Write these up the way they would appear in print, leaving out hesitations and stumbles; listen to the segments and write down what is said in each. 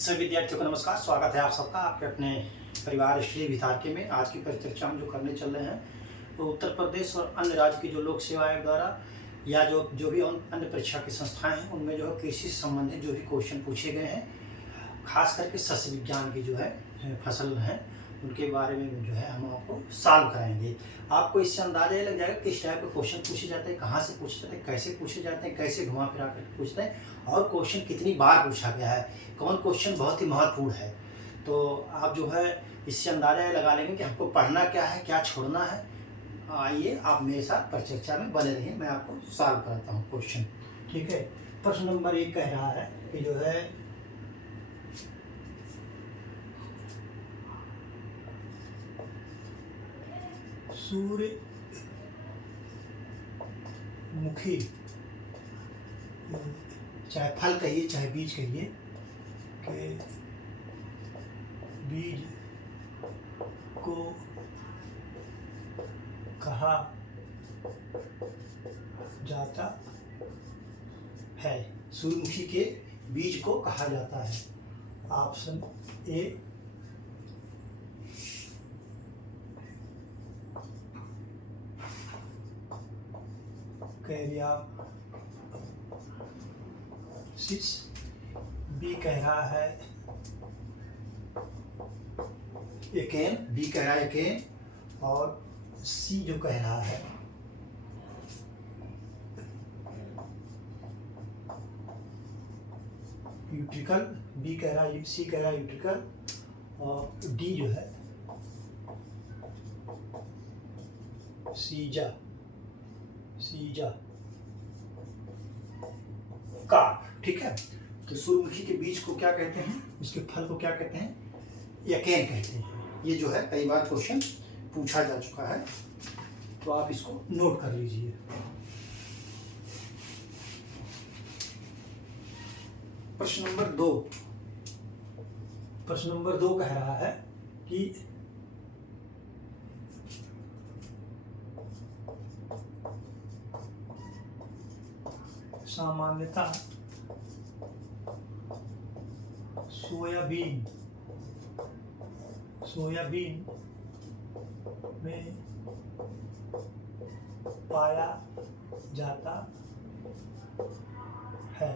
सभी विद्यार्थियों को नमस्कार। स्वागत है आप सबका आपके अपने परिवार श्री विद्यार्थी में। आज की परिचर्चा हम जो करने चल रहे हैं वो उत्तर प्रदेश और अन्य राज्य की जो लोक सेवा आयोग द्वारा या जो भी अन्य परीक्षा की संस्थाएं हैं उनमें जो है कृषि से संबंधित जो भी क्वेश्चन पूछे गए हैं, खास करके सस्य विज्ञान की जो है फसल हैं उनके बारे में जो है हम आपको सॉल्व कराएंगे। आपको इससे अंदाजा ये लग जाएगा किस टाइप के क्वेश्चन पूछे जाते हैं, कहाँ से पूछे जाते हैं, कैसे पूछे जाते हैं, कैसे घुमा फिरा कर पूछते हैं और क्वेश्चन कितनी बार पूछा गया है, कौन क्वेश्चन बहुत ही महत्वपूर्ण है। तो आप जो है इससे अंदाजा ये लगा लेंगे कि हमको पढ़ना क्या है, क्या छोड़ना है। आइए आप मेरे साथ परिचर्चा में बने रहिए, मैं आपको सॉल्व कराता हूँ क्वेश्चन। ठीक है। प्रश्न नंबर 1 कह रहा है कि जो है सूर्यमुखी, चाहे फल कहिए चाहे बीज कहिए, के बीज को कहा जाता है। सूर्यमुखी के बीज को कहा जाता है। ऑप्शन ए कैरियासिस, बी कह रहा है एकेन, बी कह रहा है एकेन, और सी जो कह रहा है यूट्रिकल, बी कह रहा है, सी कह रहा है यूट्रिकल, और डी जो है सीजा कार्प। ठीक है। तो सूर्यमुखी के बीज को क्या कहते हैं, उसके फल को क्या कहते हैं, यकेन कहते हैं। ये जो है कई बार क्वेश्चन पूछा जा चुका है, तो आप इसको नोट कर लीजिए। प्रश्न नंबर 2 कह रहा है कि सामान्यतः सोयाबीन में पाया जाता है।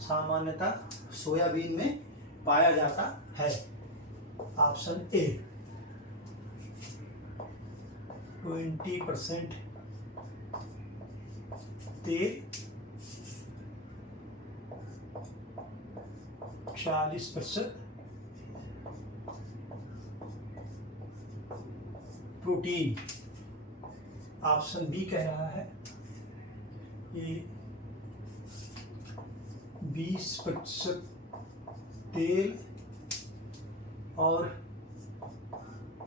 सामान्यतः सोयाबीन में पाया जाता है। ऑप्शन ए 20% तेल, 40% प्रोटीन। ऑप्शन बी कह रहा है कि 20% तेल और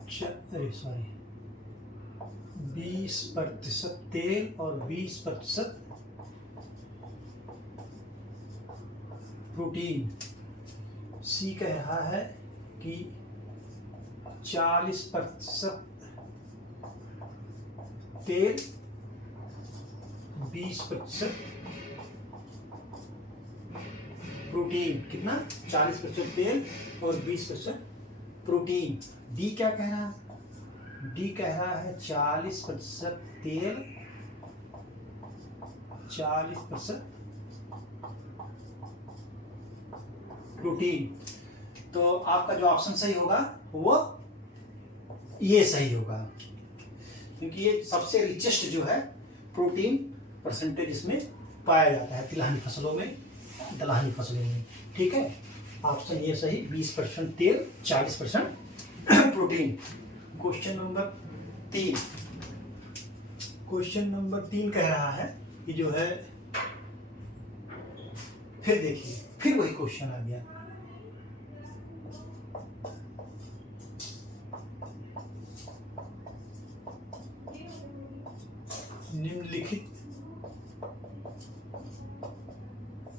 20% तेल और 20% प्रोटीन। सी कह रहा है कि 40% तेल, 20% प्रोटीन। कितना? 40% तेल और 20% प्रोटीन। डी क्या कह रहा है? डी कह रहा है 40% तेल, 40% प्रोटीन। तो आपका जो ऑप्शन सही होगा वो ये सही होगा, क्योंकि ये सबसे रिचेस्ट जो है प्रोटीन परसेंटेज इसमें पाया जाता है तिलहनी फसलों में, दलहनी फसलों में। ठीक है। ऑप्शन ये सही, 20% तेल, 40% प्रोटीन। क्वेश्चन नंबर 3 कह रहा है कि जो है, फिर देखिए फिर वही क्वेश्चन आ गया।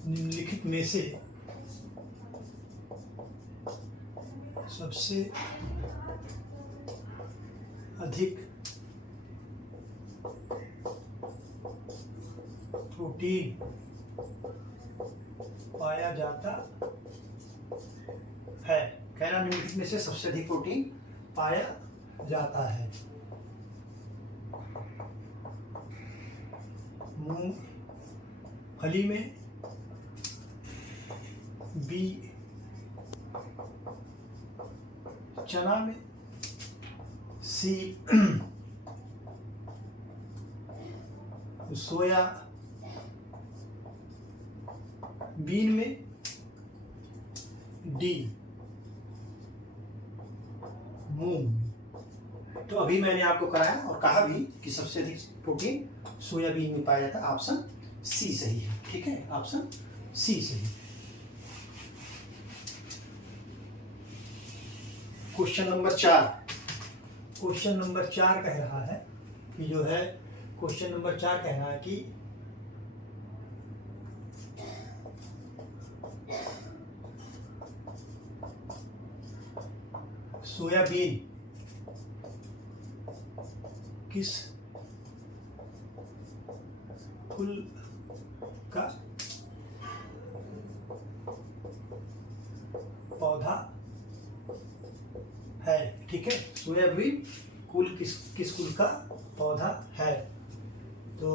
निम्नलिखित में से सबसे अधिक प्रोटीन पाया जाता है। कह रहा निम्नलिखित में से सबसे अधिक प्रोटीन पाया जाता है। मूंगफली में, बी चना में, सी सोया बीन में, डी मूंग। तो अभी मैंने आपको कराया और कहा भी कि सबसे अधिक प्रोटीन सोयाबीन में पाया जाता है। ऑप्शन सी सही है। ठीक है, ऑप्शन सी सही। Question number 4। क्वेश्चन नंबर 4 कह रहा है कि जो है क्वेश्चन नंबर 4 कह रहा है कि सोयाबीन किस कुल का पौधा है। ठीक है, सोयाबीन कुल किस कुल का पौधा है। तो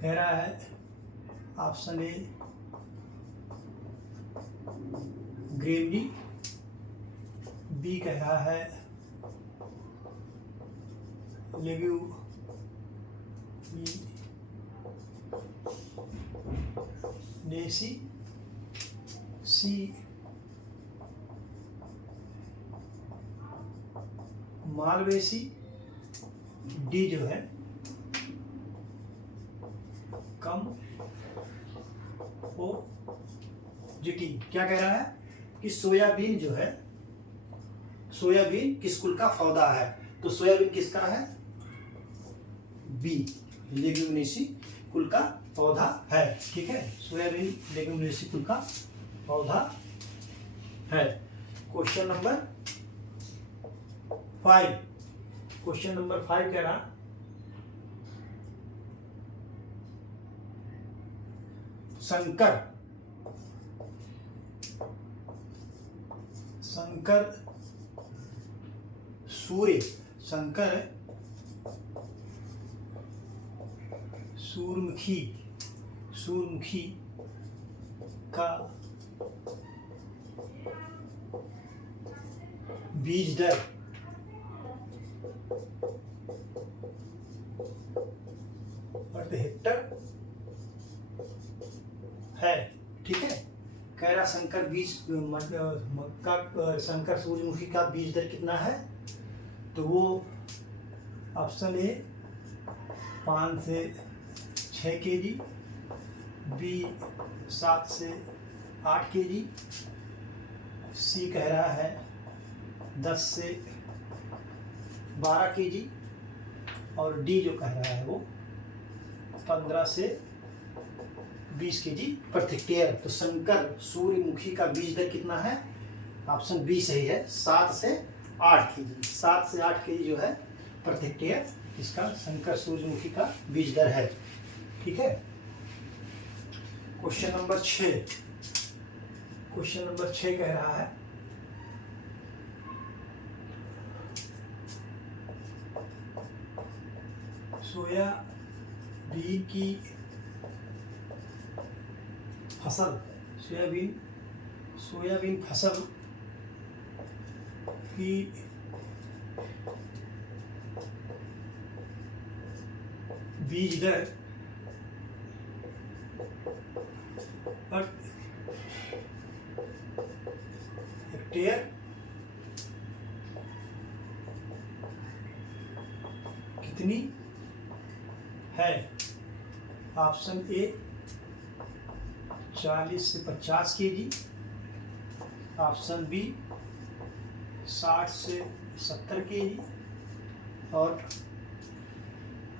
कह रहा है ऑप्शन ए ग्रेवनी, बी कह रहा है लेग्यूमिनेसी, सी मालवेसी, डी जो है कम ओ जीटी। क्या कह रहा है कि सोयाबीन जो है, सोयाबीन किस कुल का पौधा है। तो सोयाबीन किसका है, बी लेग्यूमिनेसी कुल का पौधा है। ठीक है, सोयाबीन लेग्यूमिनेसी कुल का पौधा है। Question number 5। क्वेश्चन नंबर 5 कह रहा संकर सूर्यमुखी का बीज दर प्रति हेक्टर है। ठीक है, कह रहा संकर बीज संकर सूर्यमुखी का बीज दर कितना है। तो वो ऑप्शन ए 5 से 6 kg, बी 7 से 8 kg, सी कह रहा है 10 से 12 kg और डी जो कह रहा है वो 15 से 20 kg प्रति हेक्टेयर। तो संकर सूर्यमुखी का बीज दर कितना है। ऑप्शन बी सही है, 7 से 8 kg। 7 से 8 kg जो है प्रति हेक्टेयर इसका संकर सूर्यमुखी का बीज दर है। ठीक है, क्वेश्चन नंबर 6। क्वेश्चन नंबर 6 कह रहा है सोयाबीन की फसल, सोयाबीन फसल की बीज दर पर हेक्टेयर कितनी है। ऑप्शन ए 40 से 50 kg, ऑप्शन बी 60 से 70 kg और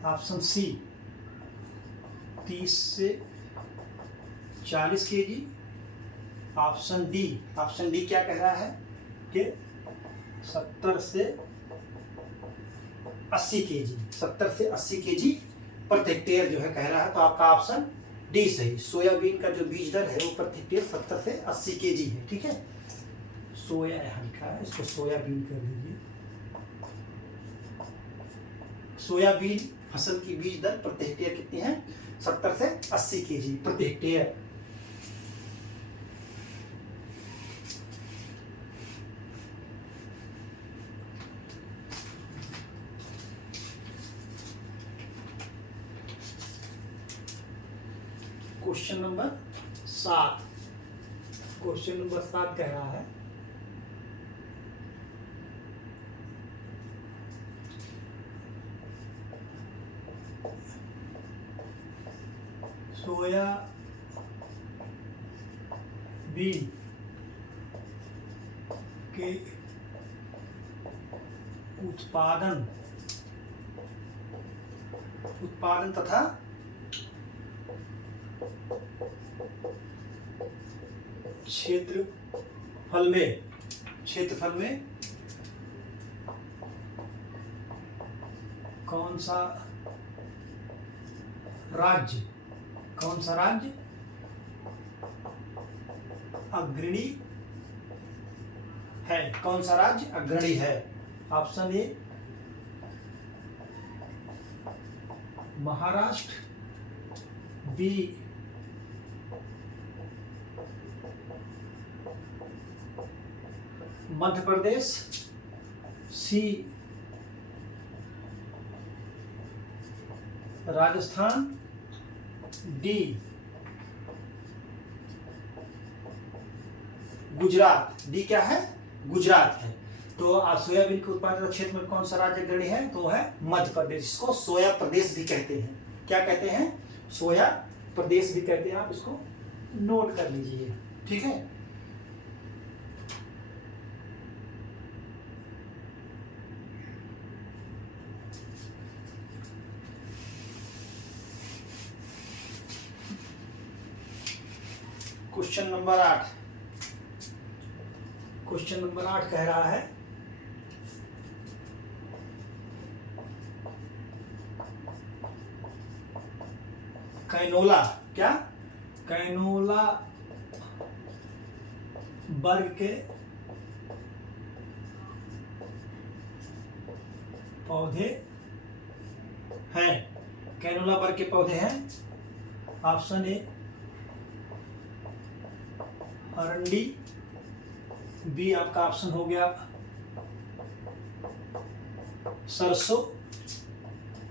ऑप्शन सी 30 से 40 kg। ऑप्शन डी क्या कह रहा है कि 70 से 80 kg, 70 से 80 kg प्रति हेक्टेयर जो है कह रहा है। तो आपका ऑप्शन डी सही। सोयाबीन का जो बीज दर है वो प्रति हेक्टेयर 70 से 80 केजी है। ठीक है, सोया यहाँ लिखा है, इसको सोयाबीन कर लीजिए। सोयाबीन फसल की बीज दर प्रति हेक्टेयर कितनी है? 70 से 80 केजी प्रति hectare. Question number 7, question number 7 कह रहा है सोयाबीन के उत्पादन तथा क्षेत्रफल में कौन सा राज्य अग्रणी है? कौन सा राज्य अग्रणी है? Option A Maharashtra, B Madhya Pradesh, C Rajasthan, D Gujarat. D क्या है? गुजरात है। तो आप सोयाबीन के उत्पादन क्षेत्र में कौन सा राज्य अग्रणी है? तो है मध्य प्रदेश। इसको सोया प्रदेश भी कहते हैं। क्या कहते हैं? सोया प्रदेश भी कहते हैं। आप इसको नोट कर लीजिए। ठीक है, क्वेश्चन नंबर 8 कह रहा है कैनोला। क्या? कैनोला वर्ग के पौधे हैं। कैनोला वर्ग के पौधे हैं। ऑप्शन ए अरंडी, बी आपका ऑप्शन हो गया सरसों,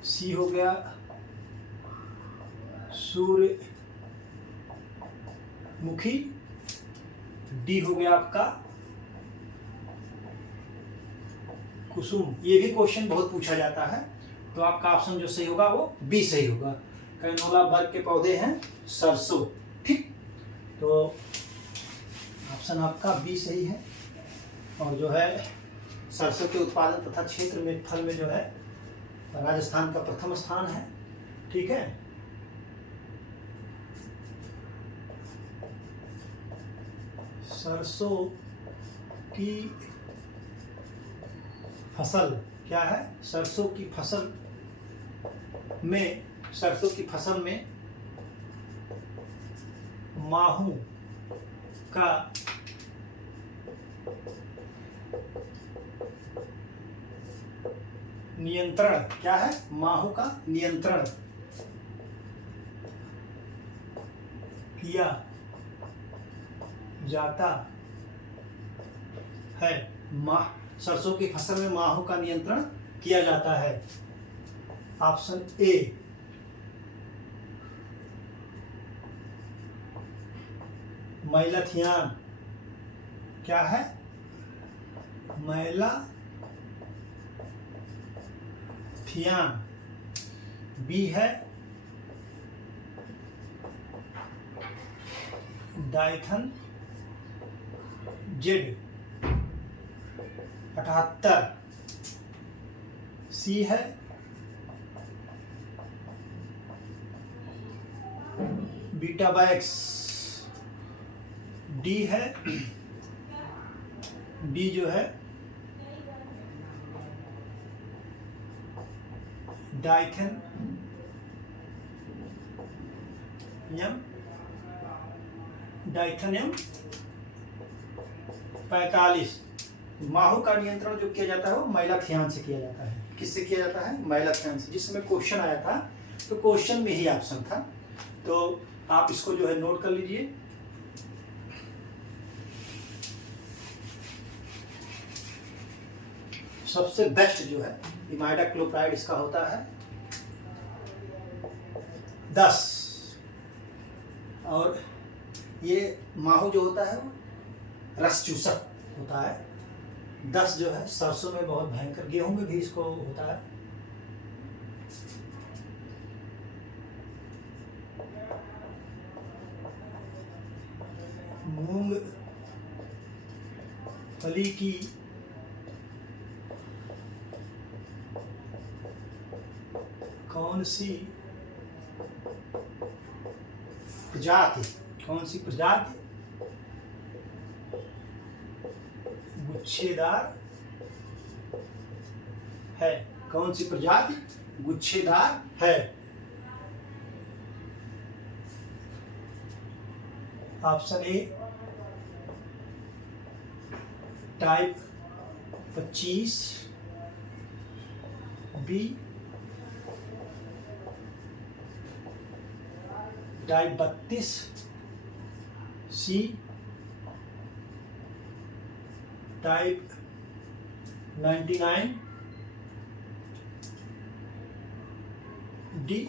सी हो गया सूर्यमुखी, डी हो गया आपका कुसुम। ये भी क्वेश्चन बहुत पूछा जाता है, तो आपका ऑप्शन जो सही होगा वो बी सही होगा। कैनोला वर्ग के पौधे हैं सरसों। ठीक, तो ऑप्शन आपका बी सही है। और जो है सरसों के उत्पादन तथा क्षेत्र में फल में जो है राजस्थान का प्रथम स्थान है। ठीक है, सरसों की फसल क्या है? सरसों की फसल में माहू का नियंत्रण क्या है? माहू का नियंत्रण किया जाता है। सरसों की फसल में माहू का नियंत्रण किया जाता है। ऑप्शन ए मैलाथियान। क्या है? मैलाथियान। बी है डाइथन जेड 78। सी है बीटाबैक्स। डी है डी जो है डाइथन एम डाइथेनियम 45। माहू का नियंत्रण जो किया जाता है वो मैलाथियान से किया जाता है। किससे किया जाता है? मैलाथियान से। जिसमें क्वेश्चन आया था तो क्वेश्चन में ही ऑप्शन था, तो आप इसको जो है नोट कर लीजिए। सबसे बेस्ट जो है इमाइडाक्लोप्राइड इसका होता है 10, और ये माहू जो होता है वो रस चूसक होता है। 10 जो है सरसों में बहुत भयंकर, गेहूं में भी इसको होता है। मूंग फली की कौन सी प्रजाति गुच्छेदार है? कौन सी प्रजाति गुच्छेदार है? Option A type 25, B type 32, C type 99, D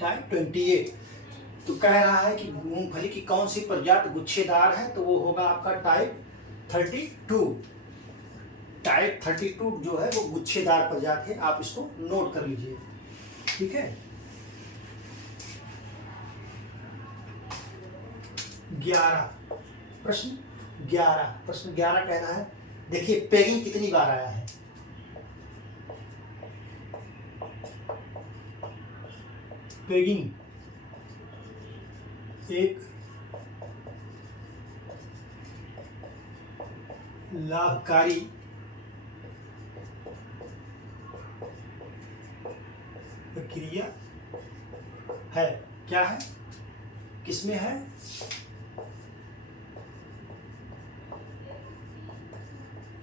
type 28। तो कह रहा है कि मूंगफली की कौन सी प्रजाति गुच्छेदार है, तो वो होगा आपका टाइप 32। टाइप 32 जो है वो गुच्छेदार प्रजाति है, आप इसको नोट कर लीजिए। ठीक है। 11 प्रश्न 11 कह रहा है, देखिए पेगिंग कितनी बार आया है। पेगिंग एक लाभकारी प्रक्रिया है। क्या है? किसमें है?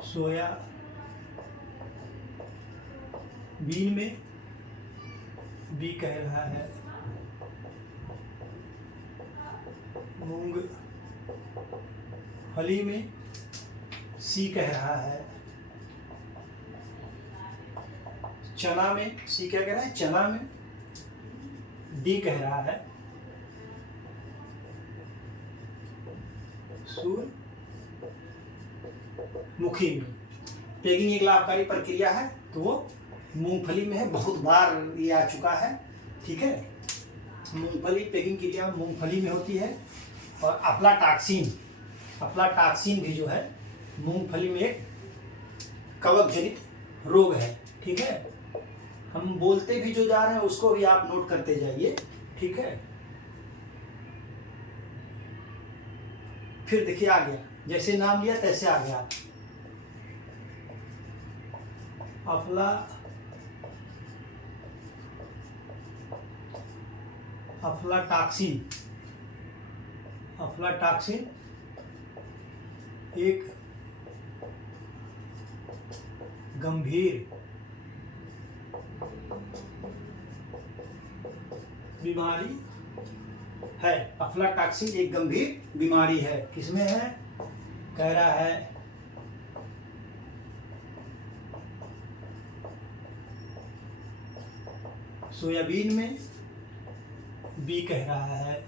सोया बीन में, बी कह रहा है। मूंग फली में, सी कह रहा है। चना में, सी क्या कह रहा है? चना में, डी कह रहा है सूर्यमुखी में। पेगिंग एक लाभकारी प्रक्रिया है, तो वो मूंगफली में है, बहुत बार ये आ चुका है। ठीक है। मूंगफली पेगिंग क्रिया मूंगफली में होती है। और अफ्लाटॉक्सिन भी जो है मूंगफली में एक कवक जनित रोग है। ठीक है। हम बोलते भी जो जा रहे हैं उसको भी आप नोट करते जाइए। ठीक है। फिर देखिए आ गया, जैसे नाम लिया तैसे आ गया। अफ्लाटॉक्सिन एक गंभीर बीमारी है। अफ्लाटॉक्सिन एक गंभीर बीमारी है। किसमें है? कह रहा है सोयाबीन में, बी कह रहा है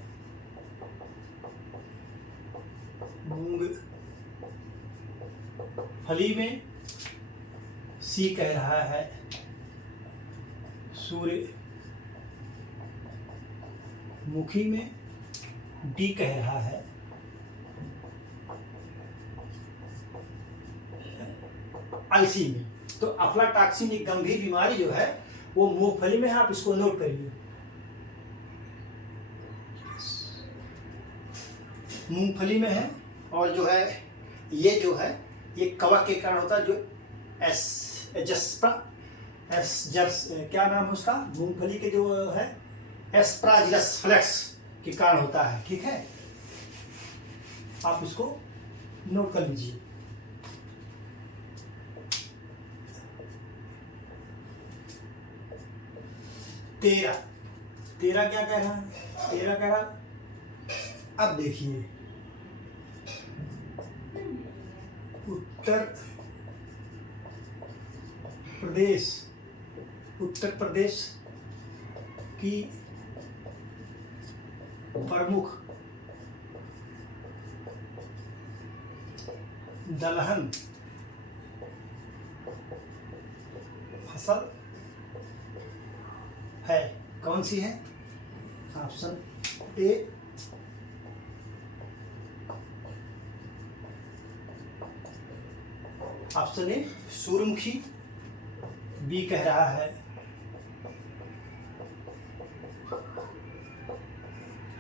मूंग फली में, सी कह रहा है सूर्यमुखी में, डी कह रहा है अलसी में। तो अफ्लाटॉक्सिन एक गंभीर बीमारी जो है वो मूंगफली में है, आप इसको नोट करिए। मूंगफली में है, और जो है ये कवक के कारण होता है, जो क्या नाम है उसका, मूंगफली के जो है एस्पराजिलस फ्लेक्स के कारण होता है। ठीक है, आप इसको नोट कर लीजिए। तेरह क्या कह रहा है, तेरह कह रहा, अब देखिए उत्तर प्रदेश की प्रमुख दलहन फसल है, कौन सी है? ऑप्शन ए सूर्यमुखी, बी कह रहा है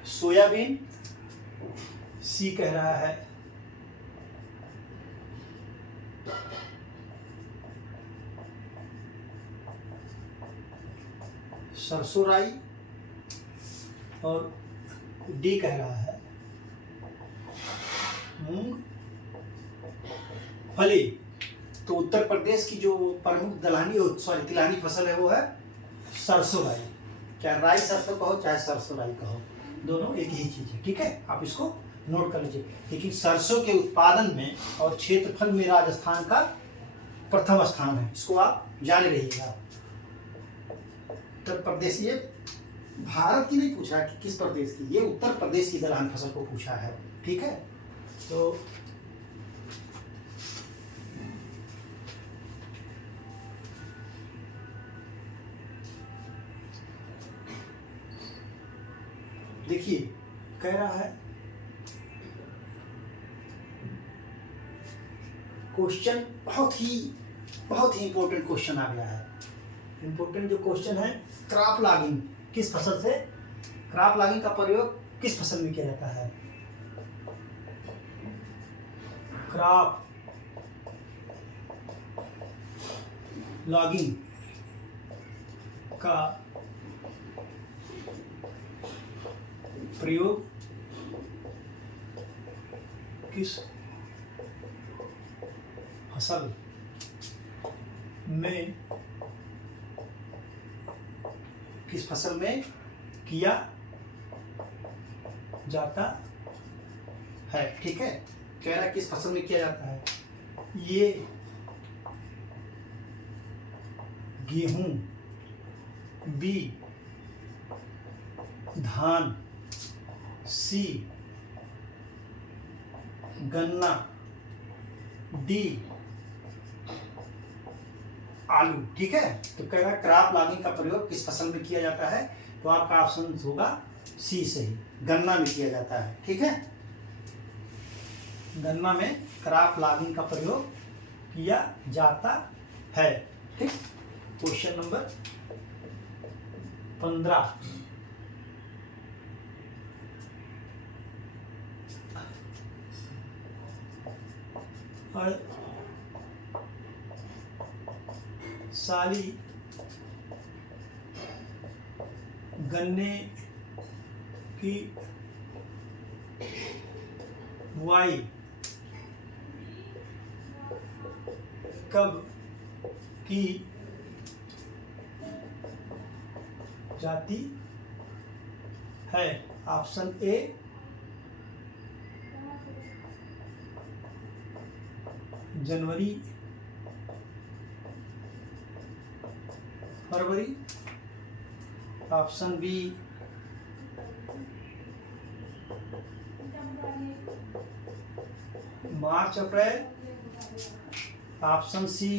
सोयाबीन, सी कह रहा है सरसों राई, और डी कह रहा है मूंगफली। तो उत्तर प्रदेश की जो प्रमुख तिलहनी फसल है वो है सरसों राई। चाहे राई सरसों कहो चाहे सरसों राई कहो, दोनों एक ही चीज है। ठीक है, आप इसको नोट कर लीजिए। लेकिन सरसों के उत्पादन में और क्षेत्रफल में राजस्थान का प्रथम स्थान है, इसको आप जान रहिएगा। उत्तर प्रदेश, ये भारत की नहीं पूछा कि किस प्रदेश की, ये उत्तर प्रदेश की दलहन फसल को पूछा है। ठीक है, तो देखिए कह रहा है क्वेश्चन बहुत ही इंपॉर्टेंट क्वेश्चन आ गया है। इंपॉर्टेंट जो क्वेश्चन है, क्रॉप लॉगिंग किस फसल से, क्रॉप लॉगिंग का प्रयोग किस फसल में किया जाता है? क्रॉप लॉगिंग का प्रयोग किस फसल में किया जाता है? ठीक है, कह रहा किस फसल में किया जाता है। ये गेहूं, बी धान, सी गन्ना, डी आलू। ठीक है, तो कह रहा है क्रॉप लॉगिंग का प्रयोग किस फसल में किया जाता है, तो आपका ऑप्शन होगा सी सही, गन्ना में किया जाता है। ठीक है, गन्ना में क्रॉप लॉगिंग का प्रयोग किया जाता है। ठीक, क्वेश्चन नंबर 15, और साली गन्ने की बुआई कब की जाती है? ऑप्शन ए जनवरी फरवरी, ऑप्शन बी मार्च अप्रैल, ऑप्शन सी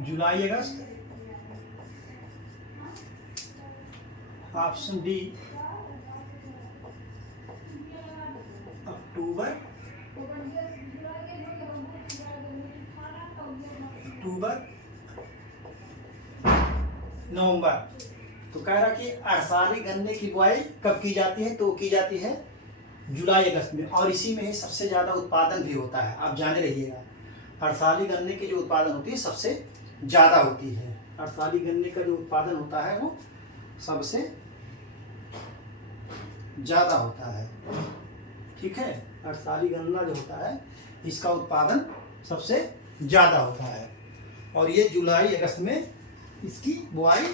जुलाई अगस्त, ऑप्शन डी अक्टूबर नवंबर। तो कह रहा कि आषाढ़ी गन्ने की बुआई कब की जाती है, तो की जाती है जुलाई अगस्त में, और इसी में ही सबसे ज़्यादा उत्पादन भी होता है। आप जाने रहिएगा, अड़साली गन्ने की जो उत्पादन होती है सबसे ज़्यादा होती है। अड़साली गन्ने का जो उत्पादन होता है वो सबसे ज़्यादा होता है। ठीक है, अड़साली गन्ना जो होता है इसका उत्पादन सबसे ज़्यादा होता है, और ये जुलाई अगस्त में इसकी बुआई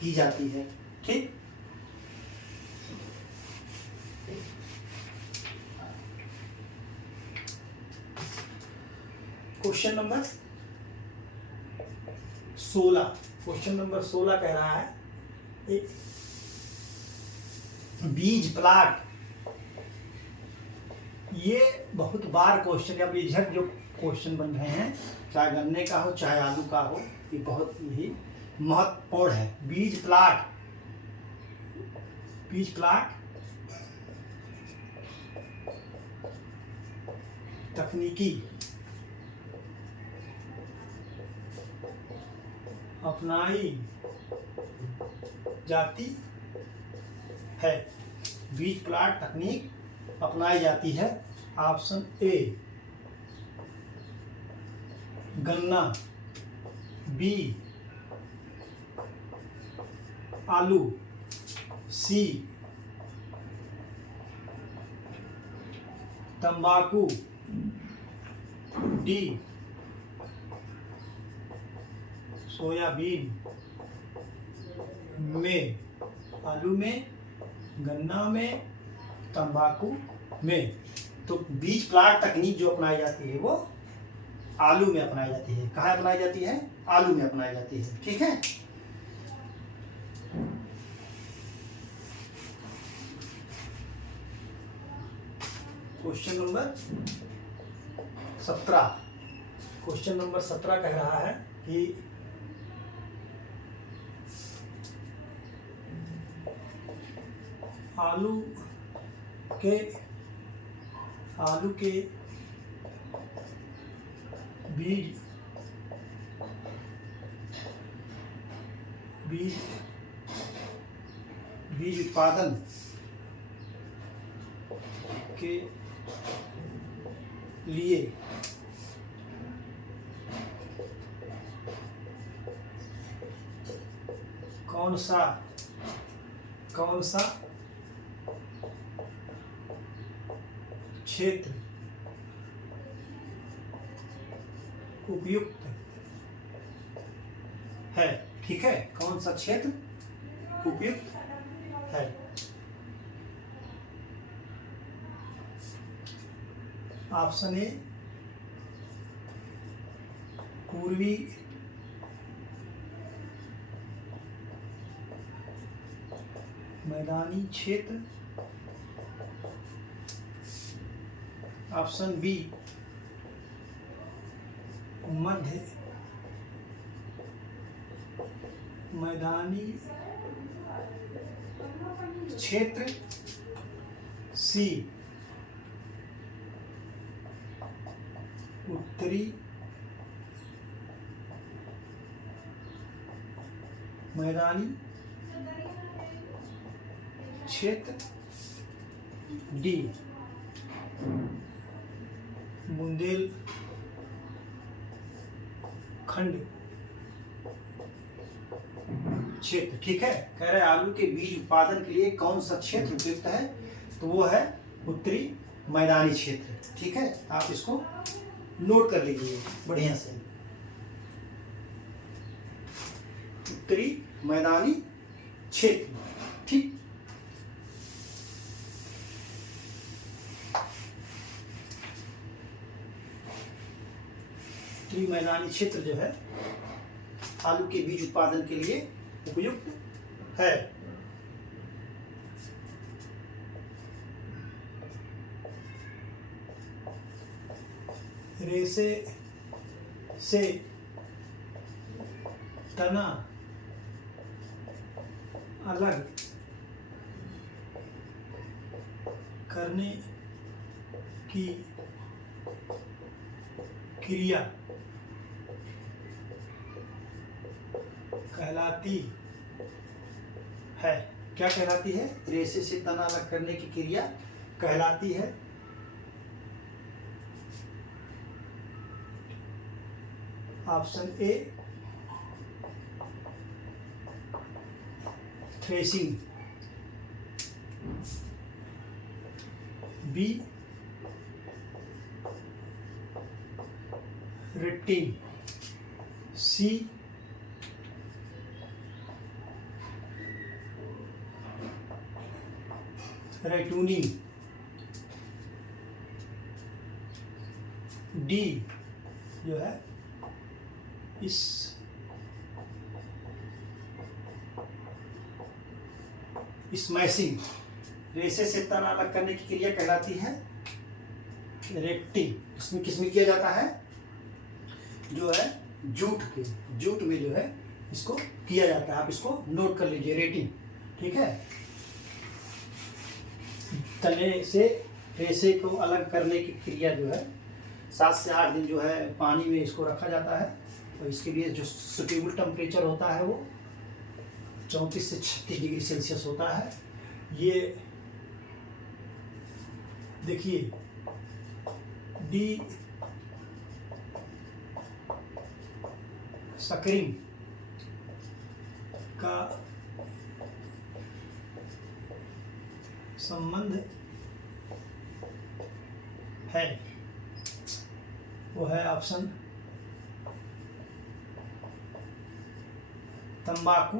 की जाती है। ठीक, क्वेश्चन नंबर 16, क्वेश्चन नंबर 16 कह रहा है एक बीज प्लाट। ये बहुत बार क्वेश्चन या बेझक जो क्वेश्चन बन रहे हैं, चाहे गन्ने का हो चाहे आलू का हो, ये बहुत ही महत्वपूर्ण है। बीज प्लाट, बीज प्लाट तकनीकी अपनाई जाती है। बीज प्लाट तकनीक अपनाई जाती है। ऑप्शन ए गन्ना, बी आलू, सी तंबाकू, डी सोयाबीन में। आलू में, गन्ना में, तंबाकू में। तो बीज प्लाट तकनीक जो अपनाई जाती है वो आलू में अपनाई जाती है। कहाँ अपनाई जाती है? आलू में अपनाई जाती है। ठीक है, क्वेश्चन नंबर 17, क्वेश्चन नंबर 17 कह रहा है कि आलू के बीज उत्पादन के लिए कौन सा क्षेत्र उपयुक्त है? ठीक है, कौन सा क्षेत्र उपयुक्त है? ऑप्शन ए पूर्वी मैदानी क्षेत्र, ऑप्शन बी मध्य मैदानी क्षेत्र, सी उत्तरी मैदानी क्षेत्र, डी बुंदेलखंड क्षेत्र। ठीक है, कह रहे हैं आलू के बीज उत्पादन के लिए कौन सा क्षेत्र उपयुक्त है? तो वो है उत्तरी मैदानी क्षेत्र। ठीक है, आप इसको नोट कर लीजिए बढ़िया से, उत्तरी मैदानी क्षेत्र। ठीक, उत्तरी मैदानी क्षेत्र जो है आलू के बीज उत्पादन के लिए उपयुक्त है। रेशे से तना अलग करने की क्रिया कहलाती है। क्या कहलाती है? रेशे से तना अलग करने की क्रिया कहलाती है। Option A threshing, B retting, C ratooning, D जो है इस स्मैशिंग, रेसे से तना अलग करने की क्रिया कहलाती है रेक्टिंग। इसमें किसमें किया जाता है, जो है जूट में जो है इसको किया जाता है। आप इसको नोट कर लीजिए, रेटिंग, ठीक है। तने से रेसे को अलग करने की क्रिया जो है 7 से 8 दिन जो है पानी में इसको रखा जाता है, और इसके लिए जो सुटेबल टेम्परेचर होता है वो 34 से 36 डिग्री सेल्सियस होता है। ये देखिए डी सकरिंग का संबंध है, वो है ऑप्शन तंबाकू,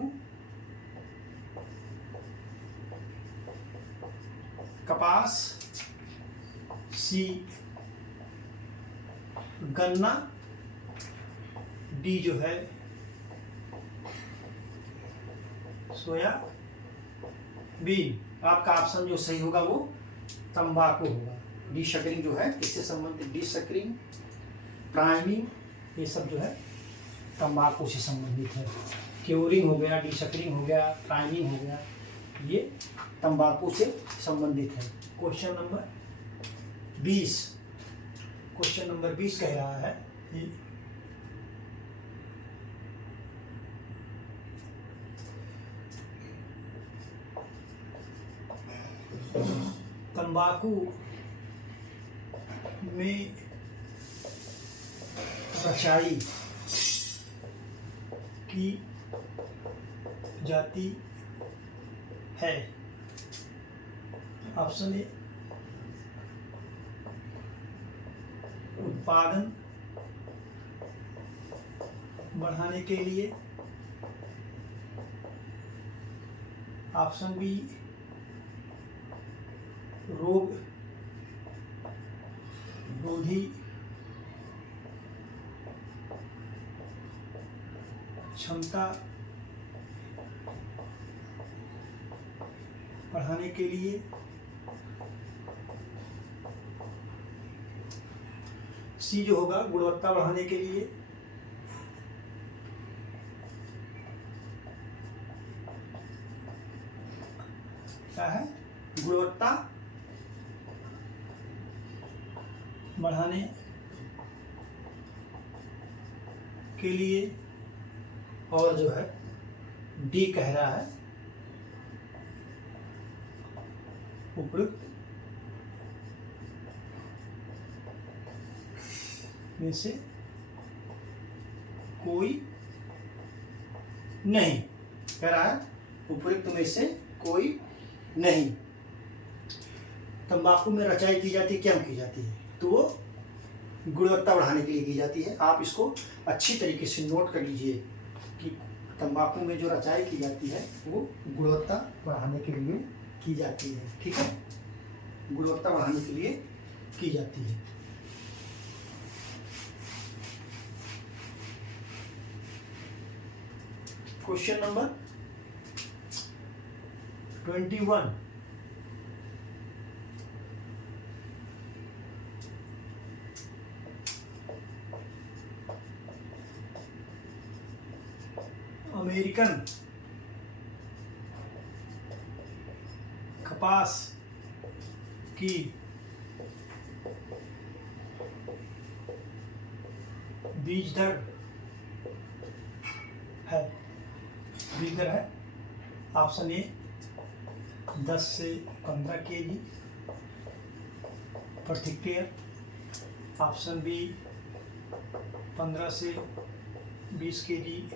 कपास, सी गन्ना, डी जो है सोयाबीन। आपका ऑप्शन जो सही होगा वो तंबाकू होगा। डी शकरिंग जो है किससे संबंधित, डी शकरिंग, प्राइमिंग, ये सब जो है तंबाकू से संबंधित है। क्योरिंग हो गया, डी शकरिंग हो गया, प्राइमिंग हो गया, ये तंबाकू से संबंधित है। क्वेश्चन नंबर 20, क्वेश्चन नंबर 20 कह रहा है कि तंबाकू में रचाई की जाती है। ऑप्शन ए उत्पादन बढ़ाने के लिए, ऑप्शन बी रोग रोधी क्षमता बढ़ाने के लिए, सी जो होगा गुणवत्ता बढ़ाने के लिए, क्या है, गुणवत्ता बढ़ाने के लिए, और जो है डी कह रहा है उपयुक्त में से कोई नहीं, कह रहा है उपयुक्त में से कोई नहीं। तंबाकू में रचाई की जाती है, क्यों की जाती है, तो वो गुणवत्ता बढ़ाने के लिए की जाती है। आप इसको अच्छी तरीके से नोट कर लीजिए कि तंबाकू में जो रचाई की जाती है वो गुणवत्ता बढ़ाने के लिए की जाती है, ठीक है, गुणवत्ता बढ़ाने के लिए की जाती है। क्वेश्चन नंबर 21, अमेरिकन कपास की बीज दर है, बीज दर है ऑप्शन ए 10 से 15 kg, प्रति हेक्टेयर। ऑप्शन बी 15 से 20 kg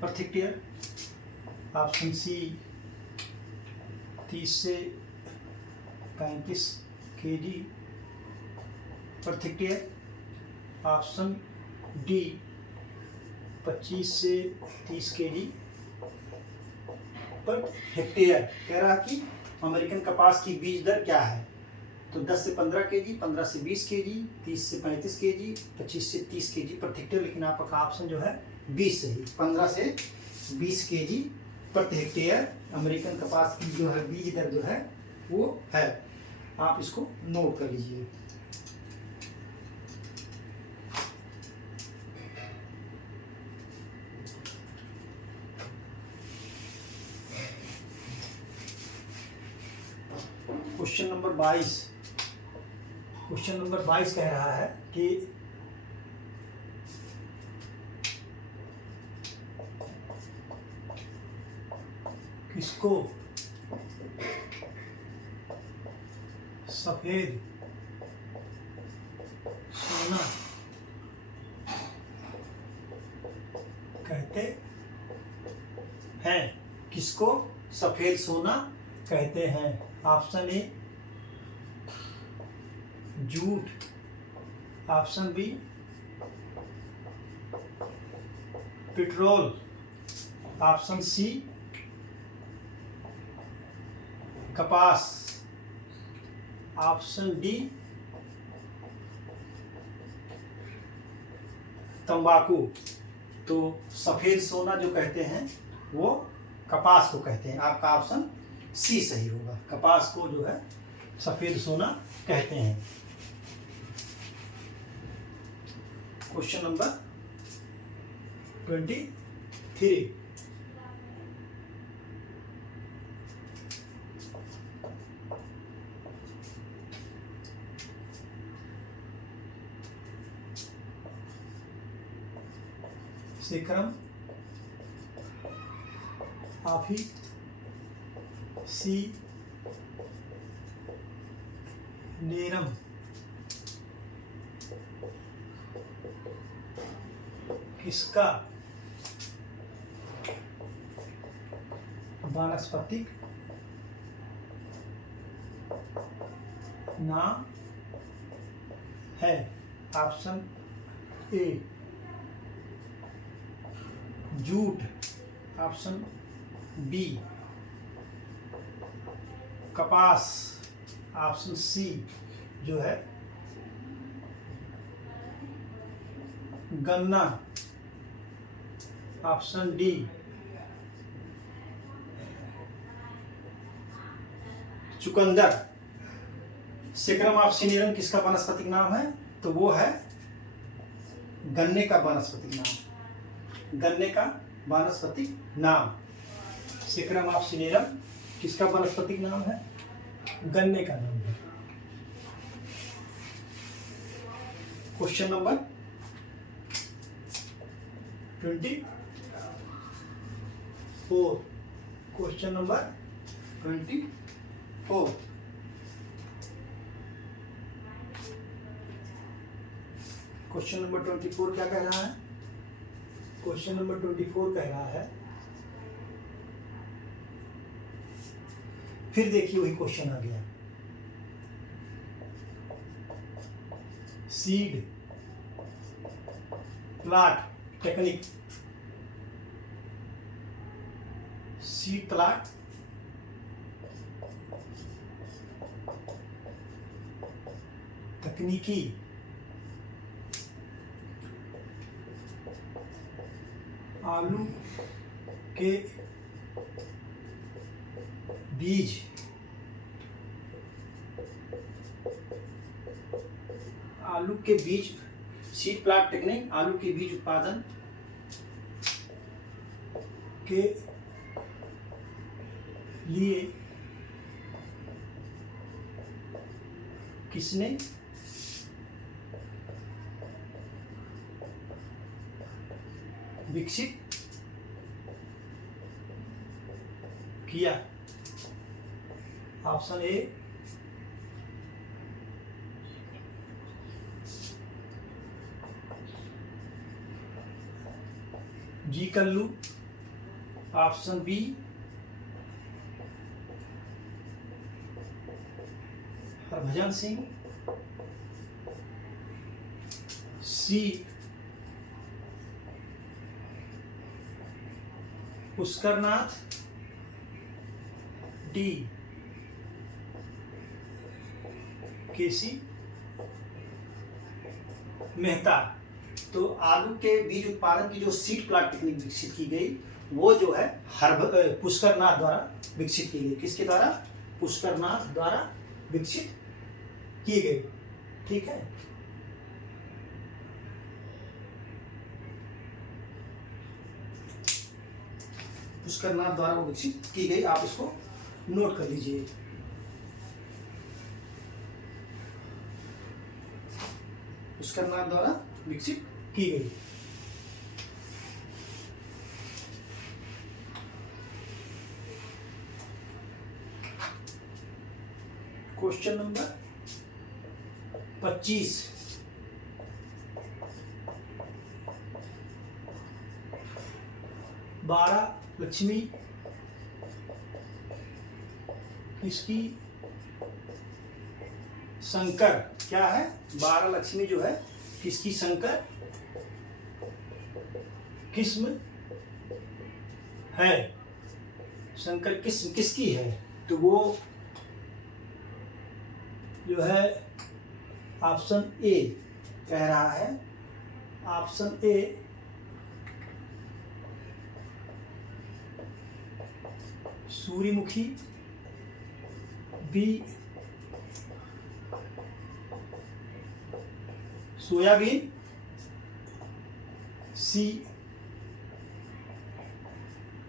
प्रति हेक्टेयर। ऑप्शन सी 30 से 35 kg प्रति हेक्टेयर। ऑप्शन डी 25 से 30 kg पर हेक्टेयर। कह रहा कि अमेरिकन कपास की बीज दर क्या है, तो 10 से 15 kg, 15 से 20 kg, 30 से 35 kg, 25 से 30 kg प्रति हेक्टेयर। लेकिन आपका ऑप्शन जो है 20 सही, 15 से 20 kg प्रति हेक्टेयर अमेरिकन कपास की जो है बीज दर जो है वो है। आप इसको नोट कर लीजिए। Question number 22। क्वेश्चन नंबर 22 कह रहा है कि किसको सफेद सोना कहते हैं। किसको सफेद सोना कहते हैं? Option A jute. Option B petrol. Option C कपास। ऑप्शन डी तंबाकू। तो सफेद सोना जो कहते हैं वो कपास को कहते हैं। आपका ऑप्शन सी सही होगा, कपास को जो है सफेद सोना कहते हैं। Question number 23। सेक्रम आफी सी नेरम किसका वानस्पतिक नाम है? Option A jute. Option B कपास। ऑप्शन सी जो है गन्ना। ऑप्शन डी चुकंदर। सेक्रम ऑफ सीनियरम किसका वानस्पतिक नाम है? तो वो है गन्ने का वानस्पतिक नाम। गन्ने का वानस्पतिक नाम सेक्रम ऑफ सीनियरम किसका वानस्पतिक नाम है? गन्ने का नाम है। Question number 24। Question number 24। Question number 24 क्या कह रहा है? क्वेश्चन नंबर 24 कह रहा है, फिर देखिए वही क्वेश्चन आ गया। Seed plot technique. Seed plot तकनीकी आलू के बीज सीड प्लांट टेक्निक आलू के बीज उत्पादन के लिए किसने विकसित किया? Option A G Kallu, option B Harbhajan Singh, C Pushkarnath, D KC Mehta. तो आलू के बीज उत्पादन की जो सीड प्लांट टेक्निक विकसित की गई वो जो है पुष्करनाथ द्वारा विकसित की गई। किसके द्वारा? पुष्करनाथ द्वारा विकसित की गई। ठीक है, पुष्करनाथ द्वारा वो विकसित की गई। आप इसको नोट कर लीजिए। पुष्करनाथ द्वारा विकसित की गई। क्वेश्चन नंबर 25, बारह लक्ष्मी इसकी संकर क्या है? बारह लक्ष्मी जो है किसकी संकर किस्म है? संकर किस्म किसकी है? तो वो जो है ऑप्शन ए कह रहा है, ऑप्शन ए सूर्यमुखी, बी सोयाबीन, सी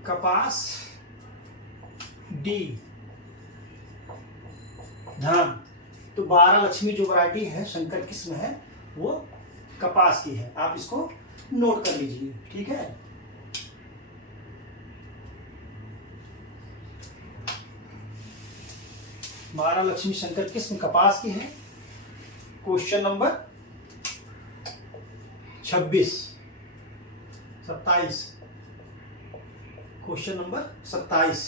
कपास, डी धान। तो 12 लक्ष्मी जो वैरायटी है, संकर किस्म है, वो कपास की है। आप इसको नोट कर लीजिए। ठीक है, 12 लक्ष्मी संकर किस्म कपास की है। Question number 27, question number 27,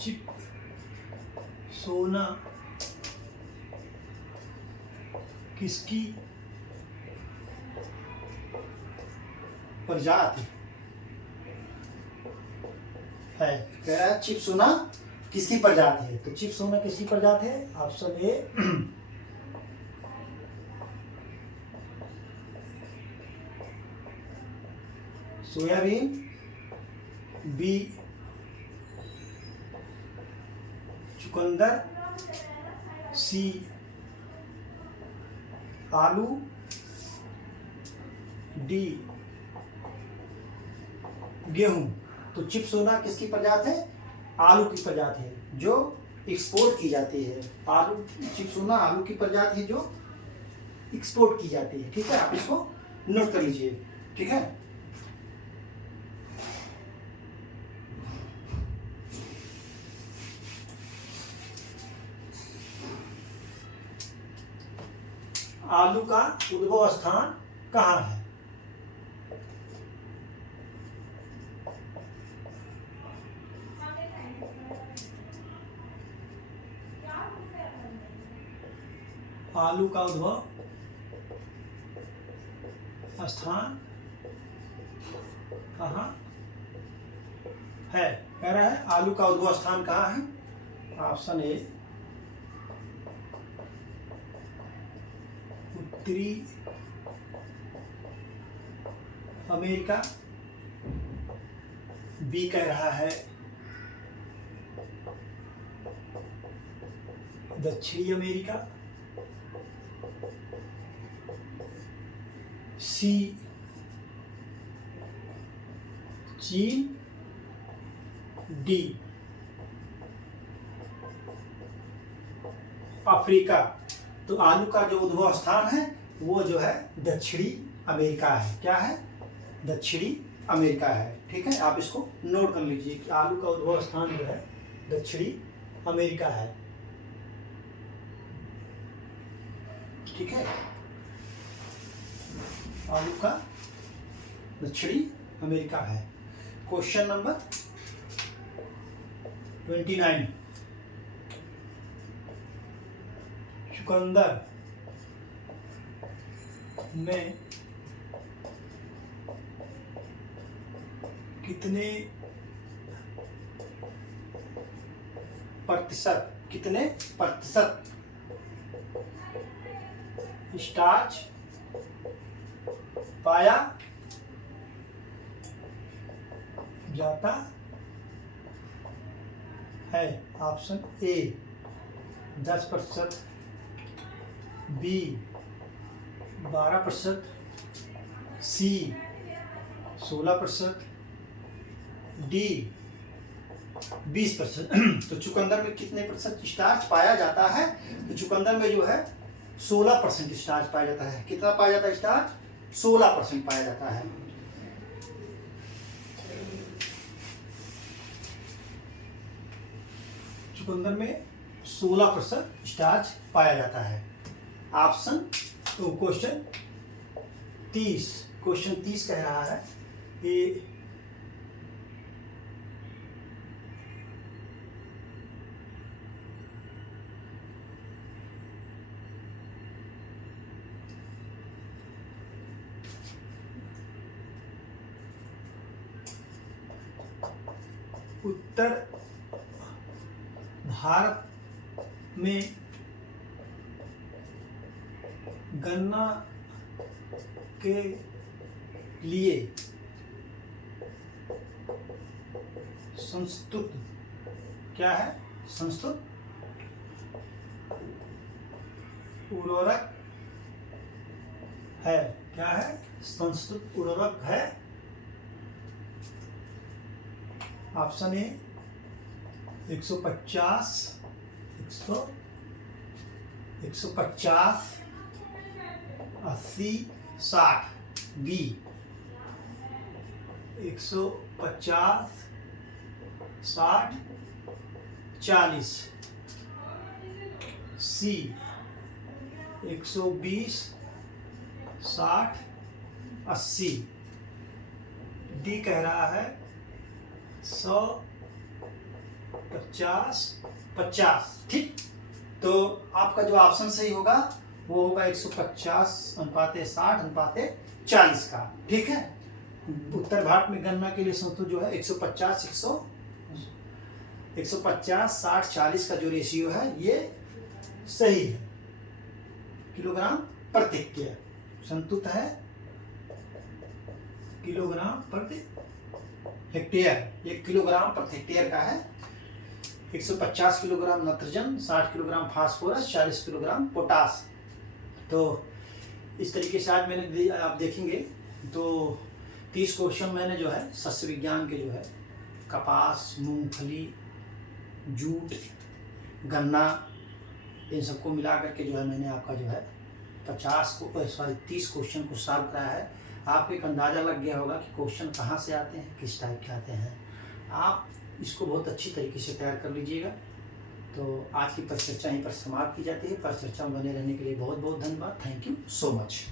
chip सोना किसकी प्रजाति है? कह रहा है चिप सोना किसकी प्रजाति है? तो चिप सोना किसकी प्रजाति है? ऑप्शन ए सोयाबीन, बी चुकंदर, सी आलू, डी गेहूं। तो चिप सोना किसकी प्रजाति है? आलू की प्रजाति है जो एक्सपोर्ट की जाती है। आलू चिप सोना आलू की प्रजाति है जो एक्सपोर्ट की जाती है। ठीक है, आप इसको नोट कर लीजिए। ठीक है, आलू का उद्भव स्थान कहाँ है? आलू का उद्भव स्थान कहाँ है? कह रहा है आलू का उद्भव स्थान कहाँ है? ऑप्शन ए उत्तरी अमेरिका, बी कह रहा है दक्षिणी अमेरिका, सी चीन, डी अफ्रीका। तो आलू का जो उद्भव स्थान है वो जो है दक्षिणी अमेरिका है। क्या है? दक्षिणी अमेरिका है। ठीक है, आप इसको नोट कर लीजिए कि आलू का उद्भव स्थान जो है दक्षिणी अमेरिका है। ठीक है। आलू का दक्षिणी अमेरिका है। क्वेश्चन नंबर 29, चुकंदर में कितने प्रतिशत स्टार्च पाया जाता है? Option A 10%, B 12%, C 16%, D 20%। तो चुकंदर में कितने प्रतिशत स्टार्च पाया जाता है? तो चुकंदर में जो है 16% स्टार्च पाया जाता है। कितना पाया जाता है स्टार्च? 16% पाया जाता है। चुकंदर में 16% स्टार्च पाया जाता है। ऑप्शन तो क्वेश्चन 30 कह रहा है कि उत्तर भारत में गन्ना के लिए संस्तुत क्या है? संस्तुत उर्वरक है। क्या है? संस्तुत उर्वरक है। Option A 150, 80, 60, B 150, 60, 40, C 120, 60, 80, D कह रहा है 100, 50। ठीक, तो आपका जो ऑप्शन सही होगा वो होगा 150:60:40 का। ठीक है। उत्तर भारत में गन्ना के लिए संतुलित जो है 150, 60, 40 का जो रेशियो है ये सही है। किलोग्राम प्रति हेक्टेयर संतुलित है, किलोग्राम प्रति हेक्टेयर। 1 किलोग्राम प्रति हेक्टेयर का है। 150 kilogram nitrogen, 60 kilogram phosphorus, 40 kilogram potash. तो इस तरीके से आज मैंने आप देखेंगे तो 30 क्वेश्चन मैंने जो है सस्य विज्ञान के जो है कपास, मूंगफली, जूट, गन्ना, इन सबको मिला करके जो है मैंने आपका जो है 30 क्वेश्चन को सॉल्व कराया है। आपको एक अंदाज़ा लग गया होगा कि क्वेश्चन कहाँ से आते हैं, किस टाइप के आते हैं। आप इसको बहुत अच्छी तरीके से तैयार कर लीजिएगा। तो आज की परिचर्चा यहीं पर समाप्त की जाती है। परिचर्चा में बने रहने के लिए बहुत बहुत धन्यवाद। Thank you so much.